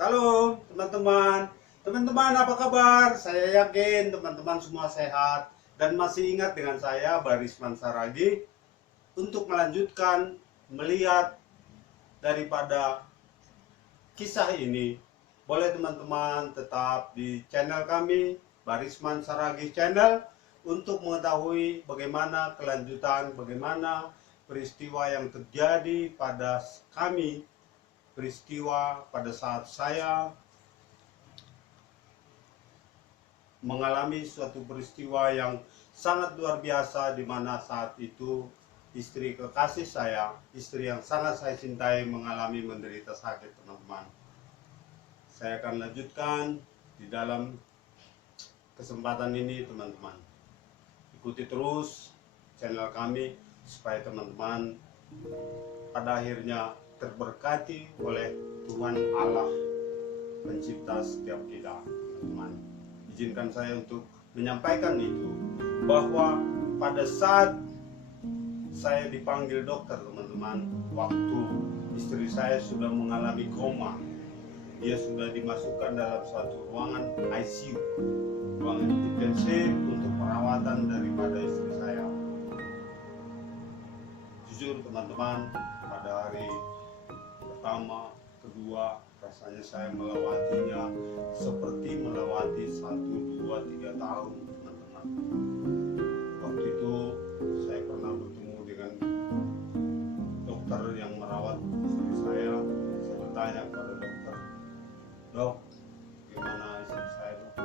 Salam teman-teman. Teman-teman apa kabar? Saya yakin teman-teman semua sehat dan masih ingat dengan saya Barisman Saragi untuk melanjutkan melihat daripada kisah ini. Boleh teman-teman tetap di channel kami Barisman Saragi Channel untuk mengetahui bagaimana kelanjutan, bagaimana peristiwa yang terjadi pada kami, peristiwa pada saat saya mengalami suatu peristiwa yang sangat luar biasa, di mana saat itu istri kekasih saya, istri yang sangat saya cintai, mengalami menderita sakit, teman-teman. Saya akan lanjutkan di dalam kesempatan ini, teman-teman. Ikuti terus channel kami supaya teman-teman pada akhirnya terberkati oleh Tuhan Allah pencipta setiap kita, teman-teman. Izinkan saya untuk menyampaikan itu, bahwa pada saat saya dipanggil dokter, teman-teman, waktu istri saya sudah mengalami koma, dia sudah dimasukkan dalam suatu ruangan ICU, ruangan intensif untuk perawatan daripada istri saya. Jujur teman-teman, pada hari pertama, kedua, rasanya saya melewatinya seperti melewati 1, 2, 3 tahun, teman-teman. Waktu itu saya pernah bertemu dengan dokter yang merawat istri saya. Saya bertanya kepada dokter, "Dok, gimana istri saya, dok?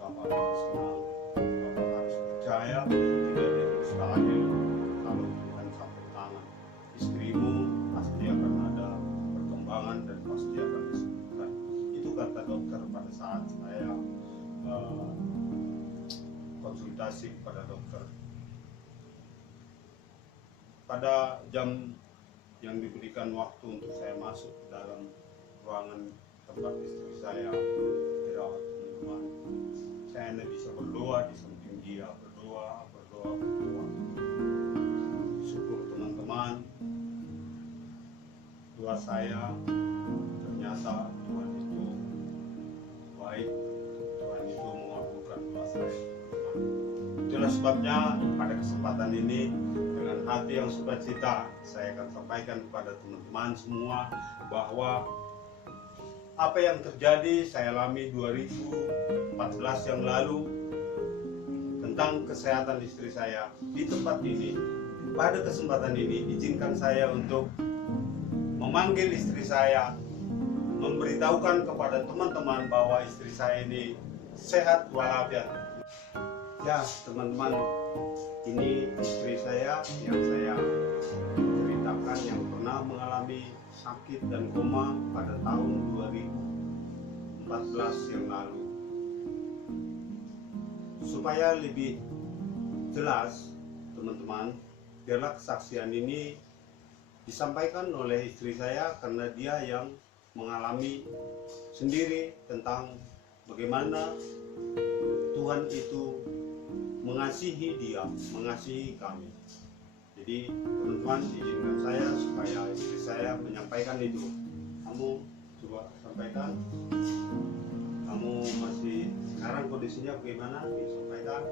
Bapak harus tenang, Bapak harus percaya, tidak ada yang mustahil kalau Tuhan campur tangan. Istrimu pasti akan ada perkembangan dan pasti akan disembuhkan." Itu kata dokter pada saat saya konsultasi kepada dokter. Pada jam yang diberikan waktu untuk saya masuk ke dalam ruangan tempat istri saya dirawat, teman-teman, saya hanya bisa berdoa di samping dia, berdoa. Syukur teman-teman, doa saya ternyata Tuhan itu baik, Tuhan itu mengabulkan doa saya. Itulah sebabnya pada kesempatan ini dengan hati yang sukacita saya akan sampaikan kepada teman-teman semua bahwa apa yang terjadi saya alami 2014 yang lalu tentang kesehatan istri saya di tempat ini. Pada kesempatan ini izinkan saya untuk memanggil istri saya, memberitahukan kepada teman-teman bahwa istri saya ini sehat walafiat. Ya teman-teman, ini istri saya yang saya ceritakan yang pernah mengalami sakit dan koma pada tahun 2014 yang lalu. Supaya lebih jelas teman-teman, biarlah kesaksian ini disampaikan oleh istri saya karena dia yang mengalami sendiri tentang bagaimana Tuhan itu mengasihi dia, mengasihi kami. Jadi teman-teman, izinkan saya supaya istri saya menyampaikan itu. Kamu coba sampaikan. Kamu masih sekarang kondisinya bagaimana? Disampaikan.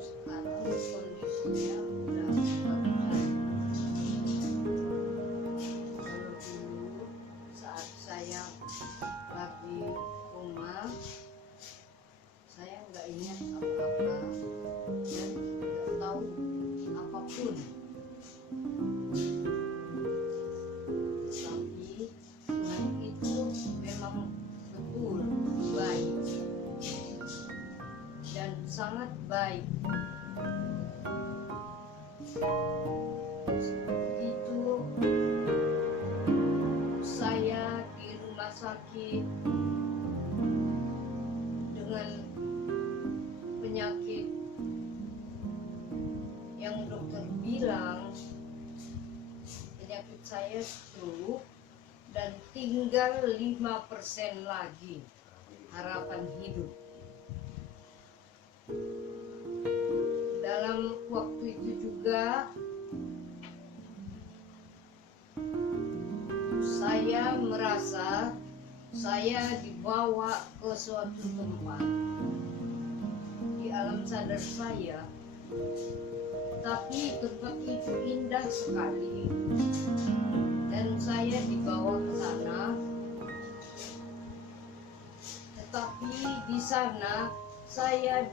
Sekarang kondisinya udah bagus. Kalau dulu saat saya lagi koma, saya nggak ingat apa-apa dan nggak tahu apapun. Tapi Tuhan itu memang betul baik dan sangat baik. Itu saya di rumah sakit dengan penyakit yang dokter bilang penyakit saya stroke dan tinggal 5% lagi harapan hidup. Dalam waktu itu juga saya merasa saya dibawa ke suatu tempat di alam sadar saya, tapi tempat itu indah sekali dan saya dibawa ke sana. Tetapi di sana saya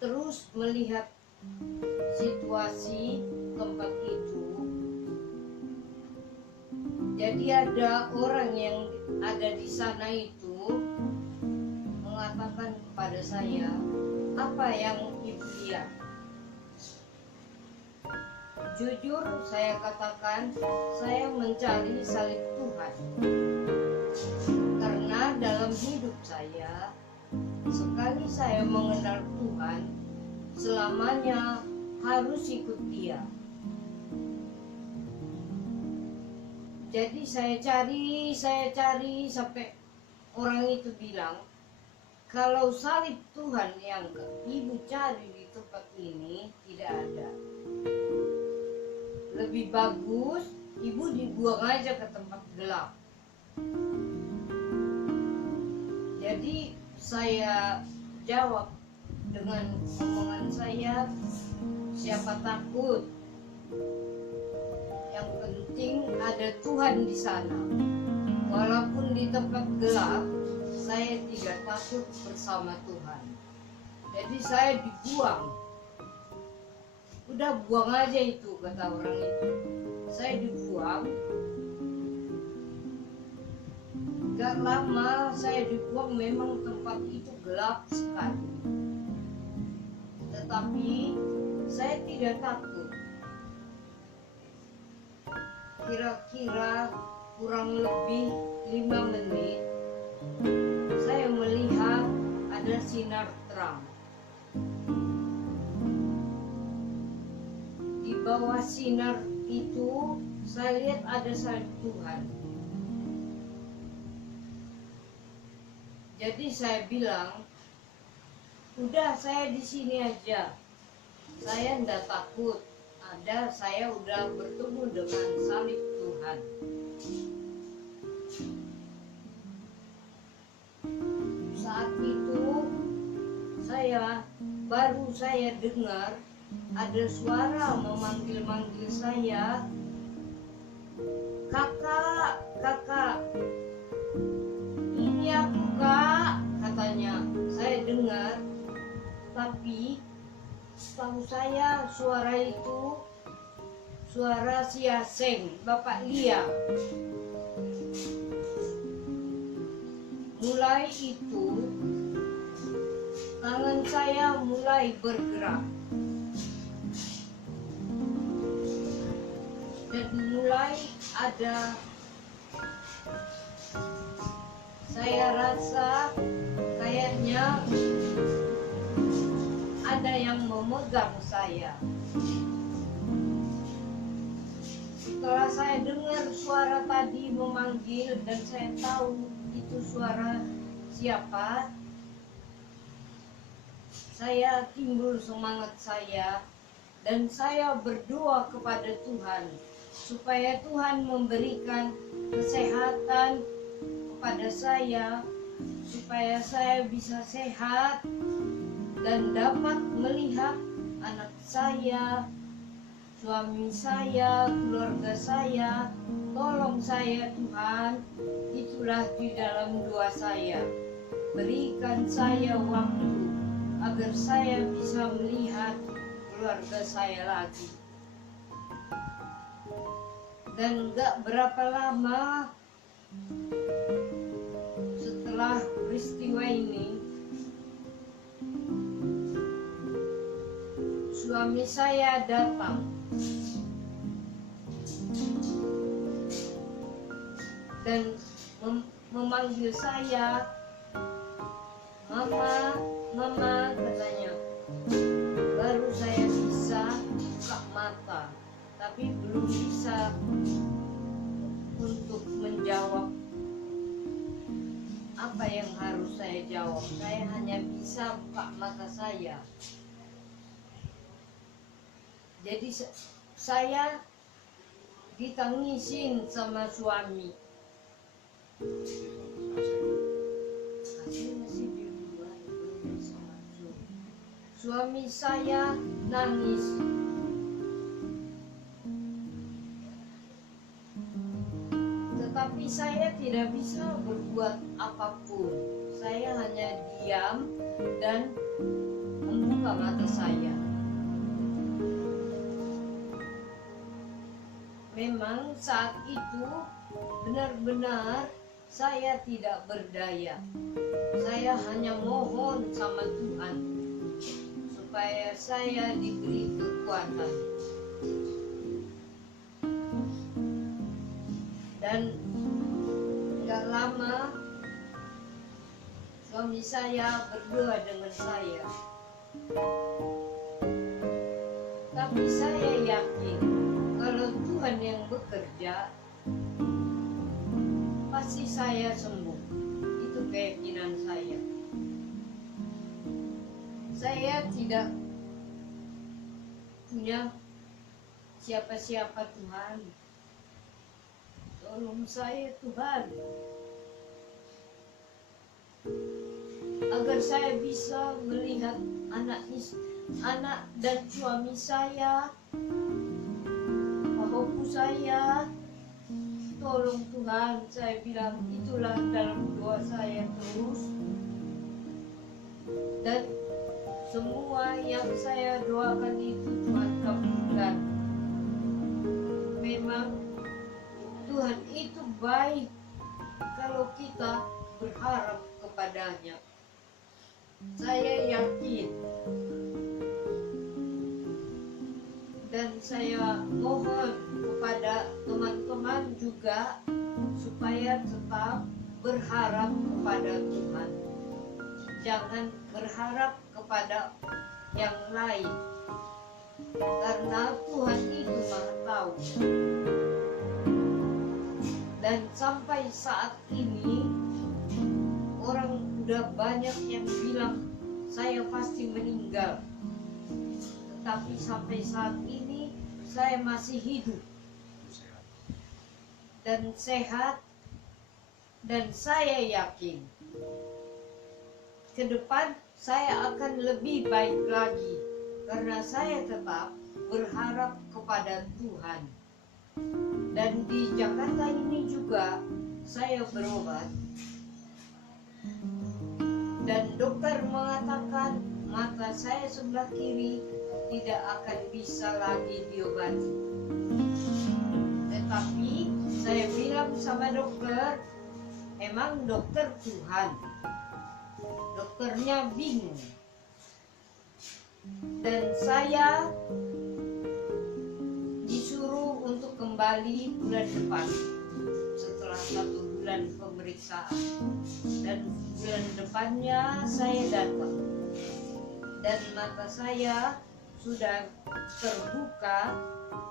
terus melihat situasi tempat itu. Jadi ada orang yang ada di sana itu mengatakan kepada saya, apa yang ibu lihat? Jujur saya katakan, saya mencari salib Tuhan. Karena dalam hidup saya, sekali saya mengenal Tuhan, selamanya harus ikut Dia. Jadi saya cari sampai orang itu bilang, kalau salib Tuhan yang ibu cari di tempat ini tidak ada. Lebih bagus ibu dibuang aja ke tempat gelap. Jadi saya jawab dengan omongan saya, siapa takut? Yang penting ada Tuhan di sana. Walaupun di tempat gelap, saya tidak takut bersama Tuhan. Jadi saya dibuang. Udah buang aja itu, kata orang itu. Saya dibuang. Gak lama saya dibuang, memang tempat itu gelap sekali. Tetapi saya tidak takut. Kira-kira kurang lebih 5 menit saya melihat ada sinar terang. Di bawah sinar itu saya lihat ada salib Tuhan. Jadi saya bilang, udah saya di sini aja. Saya enggak takut. Saya udah bertemu dengan salib Tuhan. Saat itu saya dengar ada suara memanggil-manggil saya, kakak, kakak, ini aku kak, katanya. Saya dengar, tapi setahu saya suara itu suara si Aseng, Bapak Lia. Mulai itu tangan saya mulai bergerak dan mulai ada, saya rasa kayaknya ada yang memegang saya. Setelah saya dengar suara tadi memanggil dan saya tahu itu suara siapa, saya timbul semangat saya dan saya berdoa kepada Tuhan supaya Tuhan memberikan kesehatan kepada saya, supaya saya bisa sehat dan dapat melihat anak saya, suami saya, keluarga saya. Tolong saya Tuhan, itulah di dalam doa saya. Berikan saya waktu agar saya bisa melihat keluarga saya lagi. Dan gak berapa lama setelah peristiwa ini, suami saya datang dan memanggil saya, mama, mama, katanya. Baru saya bisa buka mata, tapi belum bisa untuk menjawab apa yang harus saya jawab. Saya hanya bisa buka mata saya. Jadi saya ditangisin sama suami. suami saya nangis. Tetapi saya tidak bisa berbuat apapun. Saya hanya diam dan membuka mata saya. Memang saat itu benar-benar saya tidak berdaya. Saya hanya mohon sama Tuhan supaya saya diberi kekuatan. Dan gak lama suami saya berdoa dengan saya. Tapi saya yakin kalau Tuhan yang bekerja, pasti saya sembuh. Itu keyakinan saya. Saya tidak punya siapa-siapa, Tuhan. Tolong saya, Tuhan, agar saya bisa melihat anak dan suami saya, pahoku saya. Tolong Tuhan, saya bilang itulah dalam doa saya terus. Dan semua yang saya doakan itu Tuhan kabulkan. Memang Tuhan itu baik kalau kita berharap kepadanya. Saya yakin dan saya mohon kepada teman-teman juga supaya tetap berharap kepada Tuhan. Jangan berharap kepada yang lain, karena Tuhan itu Maha Tahu. Dan sampai saat ini orang udah banyak yang bilang saya pasti meninggal. Tetapi sampai saat ini saya masih hidup dan sehat, dan saya yakin ke depan saya akan lebih baik lagi karena saya tetap berharap kepada Tuhan. Dan di Jakarta ini juga saya berobat dan dokter mengatakan mata saya sebelah kiri tidak akan bisa lagi diobati. Tetapi saya bilang sama dokter, emang dokter Tuhan. Dokternya bingung. Dan saya disuruh untuk kembali bulan depan setelah 1 bulan pemeriksaan. Dan bulan depannya saya datang. Dan mata saya sudah terbuka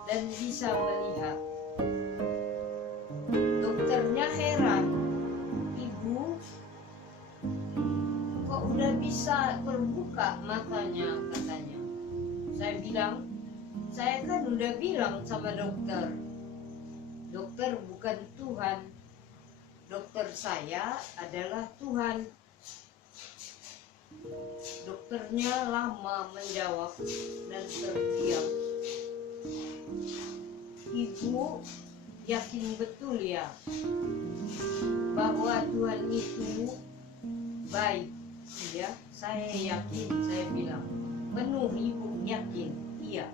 dan bisa melihat. Dokternya heran, Ibu, kok udah bisa terbuka matanya, katanya. Saya bilang, saya kan udah bilang sama dokter, dokter bukan Tuhan, dokter saya adalah Tuhan. Dokternya lama menjawab dan terdiam. Ibu yakin betul ya bahwa Tuhan itu baik? Ya, saya yakin, saya bilang. Penuh Ibu yakin? Iya.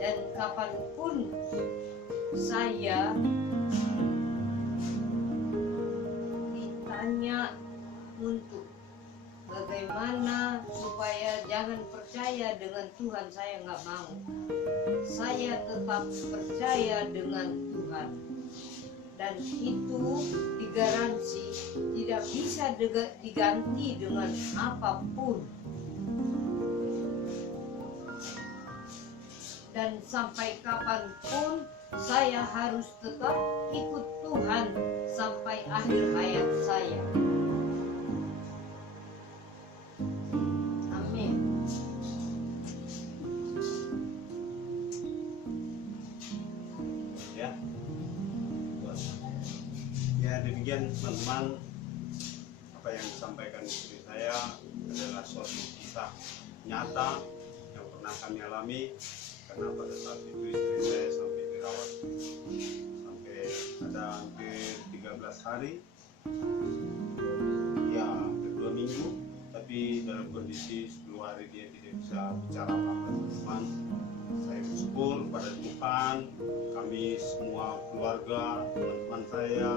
Dan kapanpun saya ditanya untuk bagaimana supaya jangan percaya dengan Tuhan, saya nggak mau. Saya tetap percaya dengan Tuhan. Dan itu digaransi tidak bisa diganti dengan apapun. Dan sampai kapanpun saya harus tetap ikut Tuhan sampai akhir hayat saya. Ya, demikian teman-teman, apa yang disampaikan istri saya adalah suatu kisah nyata yang pernah kami alami, karena pada saat itu istri saya sampai dirawat sampai ada hampir 13 hari, ya hampir 2 minggu, tapi dalam kondisi 10 hari dia tidak bisa bicara apa-apa, teman-teman. Saya bersyukur pada Tuhan, kami semua keluarga, teman-teman saya,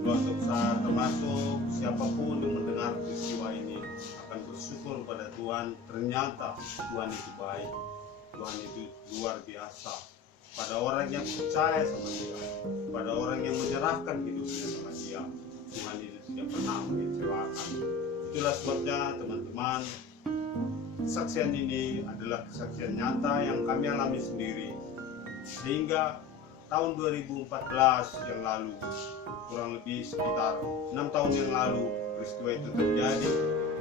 keluarga besar, termasuk siapapun yang mendengar peristiwa ini akan bersyukur pada Tuhan. Ternyata Tuhan itu baik, Tuhan itu luar biasa. Pada orang yang percaya sama Dia, pada orang yang menyerahkan hidupnya sama Dia, Tuhan itu tidak pernah mengecewakan. Itulah sebabnya teman-teman, kesaksian ini adalah kesaksian nyata yang kami alami sendiri. Sehingga tahun 2014 yang lalu, kurang lebih sekitar 6 tahun yang lalu, peristiwa itu terjadi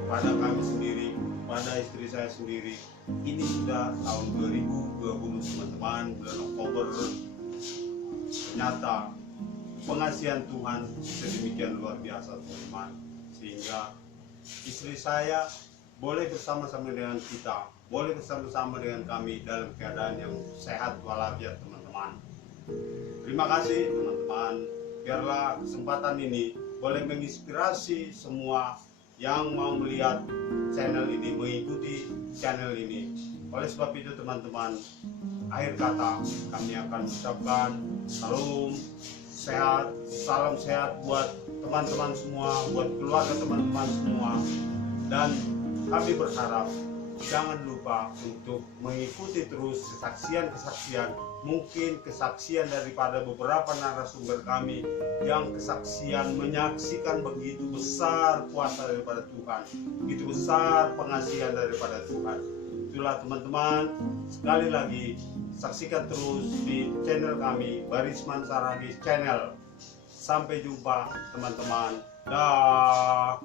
pada kami sendiri, pada istri saya sendiri. Ini sudah tahun 2020 teman-teman, bulan Oktober. Ternyata pengasihan Tuhan sedemikian luar biasa teman-teman, sehingga istri saya boleh bersama-sama dengan kita, boleh bersama-sama dengan kami dalam keadaan yang sehat walafiat teman-teman. Terima kasih teman-teman. Biarlah kesempatan ini boleh menginspirasi semua yang mau melihat channel ini, mengikuti channel ini. Oleh sebab itu teman-teman, akhir kata kami akan ucapkan salam sehat, salam sehat buat teman-teman semua, buat keluarga teman-teman semua. Dan kami berharap jangan lupa untuk mengikuti terus kesaksian-kesaksian, mungkin kesaksian daripada beberapa narasumber kami yang kesaksian menyaksikan begitu besar kuasa daripada Tuhan, begitu besar pengasihan daripada Tuhan. Itulah teman-teman, sekali lagi saksikan terus di channel kami, Barisman Saragih Channel. Sampai jumpa teman-teman. Dah.